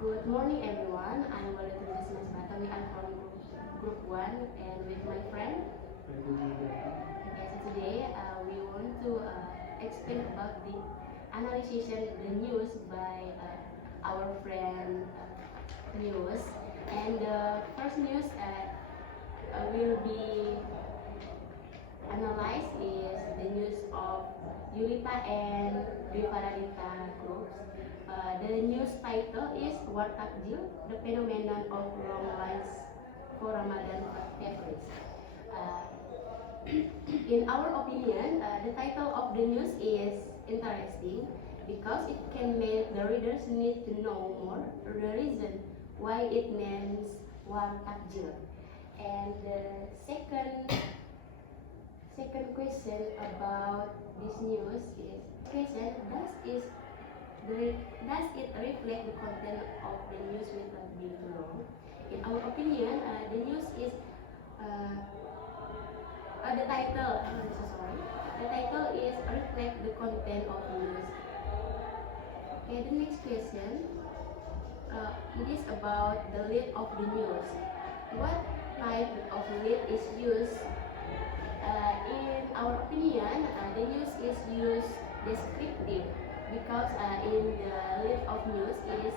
Good morning, everyone. I'm waldetrudis bata. We are from group 1 and with my friend. Okay, so today we want to explain about the analysis the news by our friend news. And the first news will be analyzed is the news of Yulita and Rivaradita groups. The news title is War Takjil, the phenomenon of long lines for Ramadan festivals. In our opinion, the title of the news is interesting because it can make the readers need to know more the reason why it means War Takjil. And the second question about this news is question, does it reflect the content of the news without being too long? In our opinion, the news is the title. I'm so sorry. The title is reflect the content of the news. Okay, the next question. It is about the lead of the news. What type of lead is used? In our opinion, the news is used descriptive because in the lead of news it is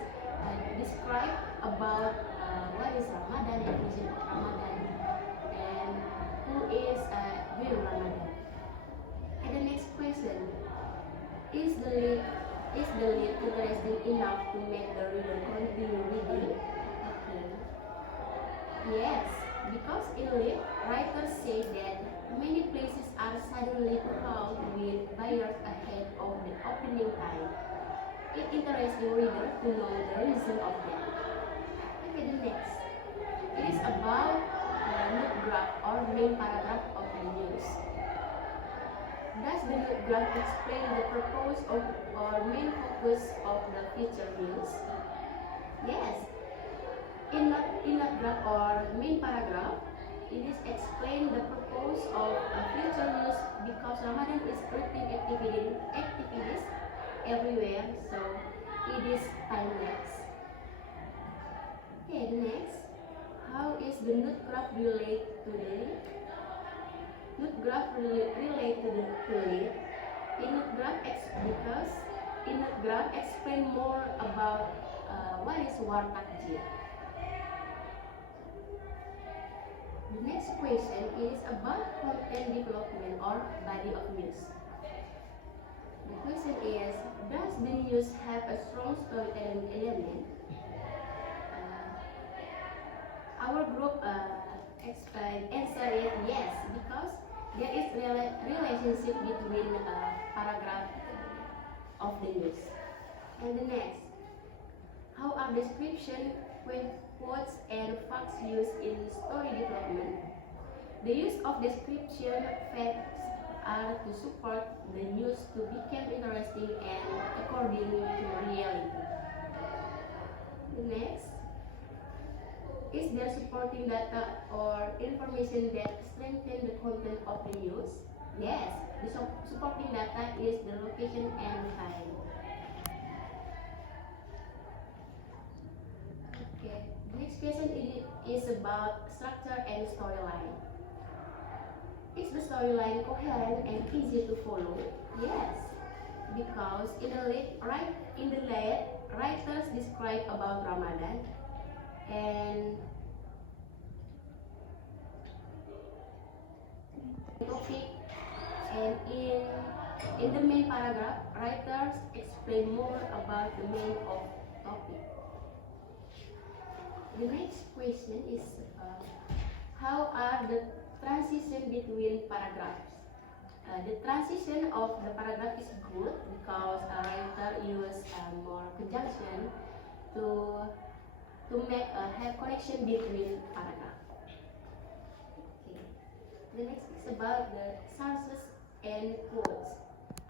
describe about what is Ramadan, definition of Ramadan, and who is doing Ramadan. And the next question, is the lead interesting enough to make the reader continue reading? Okay. Yes, because in lead, writers say that many places are suddenly crowded with buyers ahead of the opening time. It interests the reader to know the reason of that. Okay, the next. It is about note graph or main paragraph of the news. Does the note graph explain the purpose of or main focus of the feature news? Yes. In note graph or main paragraph, it is explain the purpose of future news because Ramadan is creating activities everywhere, so it is timeless. Okay, the next. How is the note graph relate to the note graph relate to the lead? In note graph explain more about what is War Takjil. The next question is about content development or body of news. The question is, does the news have a strong storytelling element? Our group answer it yes, because there is relationship between paragraph of the news. And the next, how are description with quotes and facts used in story development? The use of description facts are to support the news to become interesting and according to reality. The next, is there supporting data or information that strengthen the content of the news? Yes, the supporting data is the location and time. Okay, the next question is about structure and storyline. Is the storyline coherent and easy to follow? Yes, because in the lead, writers describe about Ramadan and topic, and in the main paragraph, writers explain more about the main topic. The next question is how are the transition between paragraphs? The transition of the paragraph is good because a writer uses more conjunction to make have connection between paragraphs. Okay. The next is about the sources and quotes.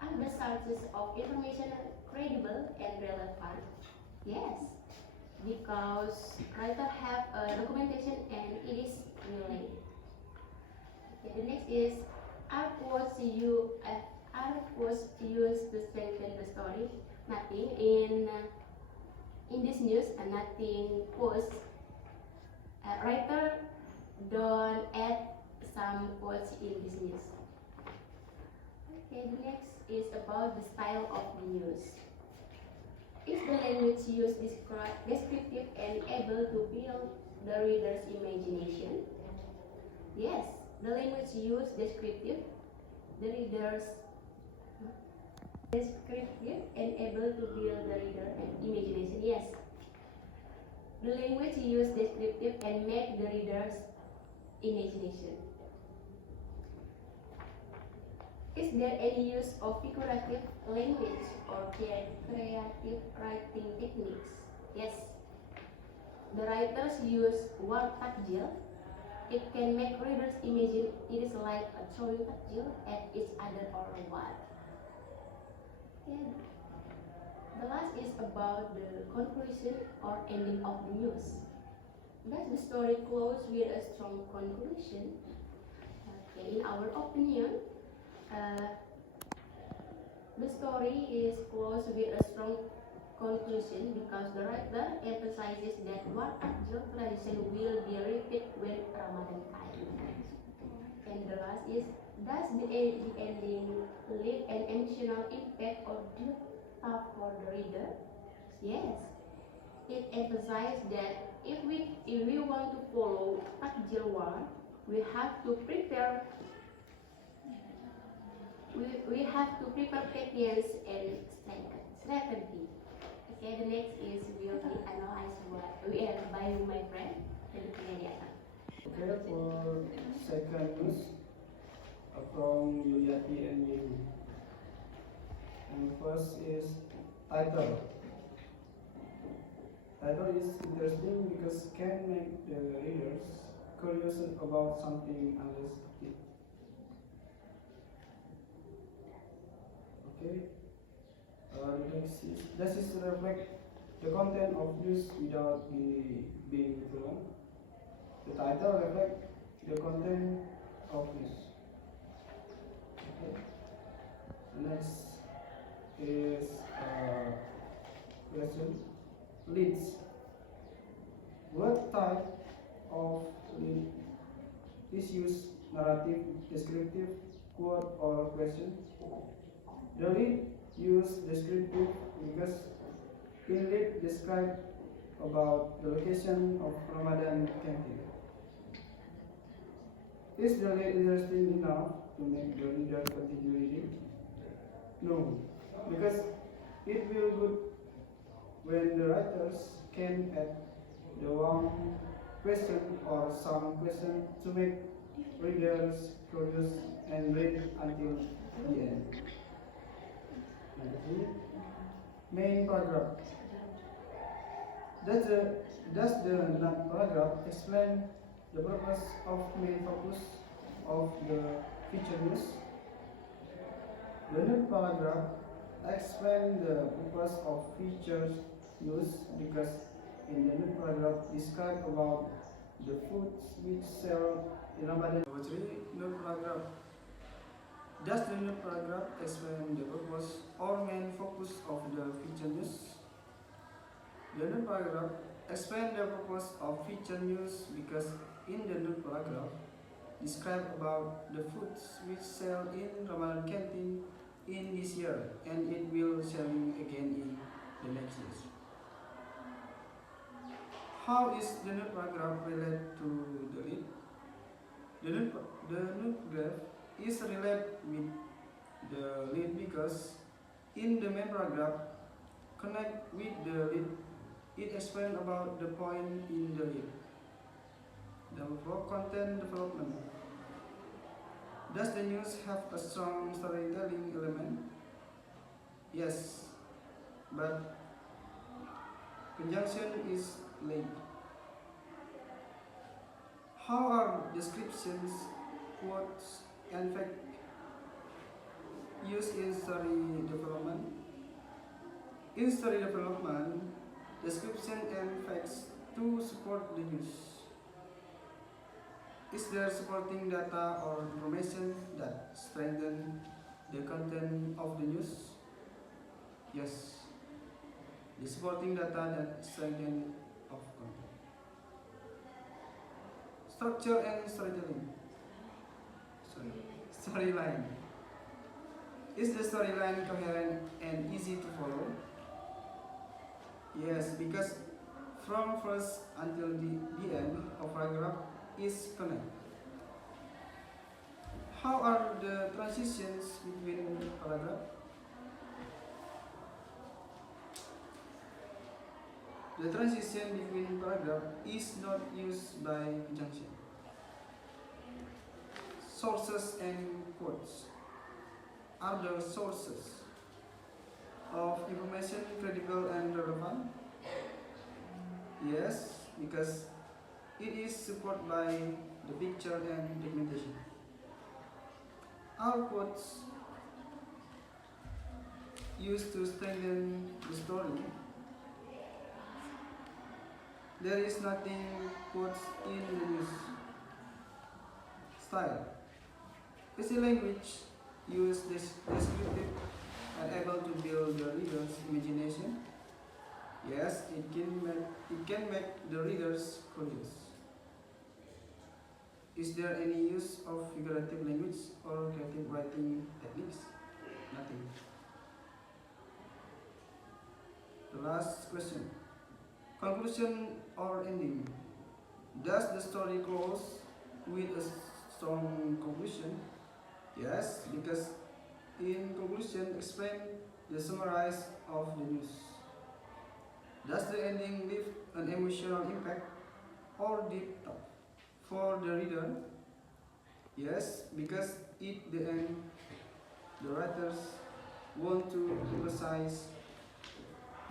Are the sources of information credible and relevant? Yes, because writer have a documentation and it is related. Okay, the next is, are quotes used to strengthen the story? Nothing. in this news, nothing post. Writer don't add some quotes in this news. Okay, the next is about the style of the news. Is the language used descriptive and able to build the reader's imagination? Yes, the language used descriptive, the reader's descriptive and able to build the reader's imagination. Yes, the language used descriptive and make the reader's imagination. Is there any use of figurative language or creative writing techniques? Yes. The writers use word takjil. It can make readers imagine it is like a throwing takjil at each other or what. Okay. The last is about the conclusion or ending of the news. Does the story close with a strong conclusion? Okay, in our opinion, the story is closed with a strong conclusion because the writer emphasizes that what takjil tradition will be repeated when Ramadan comes. And the last is, does the ending leave an emotional impact or deep thought for the reader? Yes. It emphasizes that if we want to follow takjil one, we have to prepare patience and strategy. Okay, the next is will be analyzed by my friend kurniadi. Okay, for second news from Yuyati and Yehu. And first is title. Title is interesting because can make the readers curious about something unless it. Okay. This is reflect the content of news without being too long. The title reflects the content of news. Okay. Next is question. Leads. What type of lead is used? Narrative, descriptive, quote, or question? The lead use descriptive because in lead describe about the location of Ramadan canteen. Is the lead interesting enough to make the reader continue reading? No, because it will good when the writers can add the one question or some question to make readers curious and read until the end. Main paragraph. Does the paragraph explain the purpose of main focus of the feature news? The new paragraph explains the purpose of feature news because in the new paragraph describe about the foods which sell in Ramadan. New paragraph. Does the new paragraph explain the purpose or main focus of the feature news? The new paragraph explains the purpose of feature news because in the new paragraph describe about the foods which sell in Ramadan canteen in this year and it will selling again in the next years. How is the new paragraph related to the lead? The new paragraph is related with the lead because in the main paragraph connect with the lead. It explains about the point in the lead. Number 4, content development. Does the news have a strong storytelling element? Yes, but conjunction is late. How are descriptions, quotes, and facts used in story development? In story development, description and facts to support the news. Is there supporting data or information that strengthen the content of the news? Yes. the supporting data that strengthen of content. Structure and storytelling. Storyline. Is the storyline coherent and easy to follow? Yes, because from first until the end of paragraph is connected. How are the transitions between paragraphs? The transition between paragraphs is not used by conjunction. Sources and quotes. Are the sources of information credible and relevant? Yes, because it is supported by the picture and documentation. Are quotes used to strengthen the story? There is nothing quotes in the news. Style. Is the language used descriptive and able to build the reader's imagination? Yes, it can make the readers curious. Is there any use of figurative language or creative writing techniques? Nothing. The last question. Conclusion or ending? Does the story close with a strong conclusion? Yes, because in conclusion explain the summarize of the news. Does the ending leave an emotional impact or deep thought for the reader? Yes, because at the end the writers want to emphasize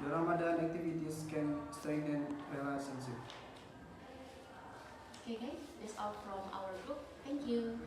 the Ramadan activities can strengthen relationship. Okay guys, that's all from our group. Thank you.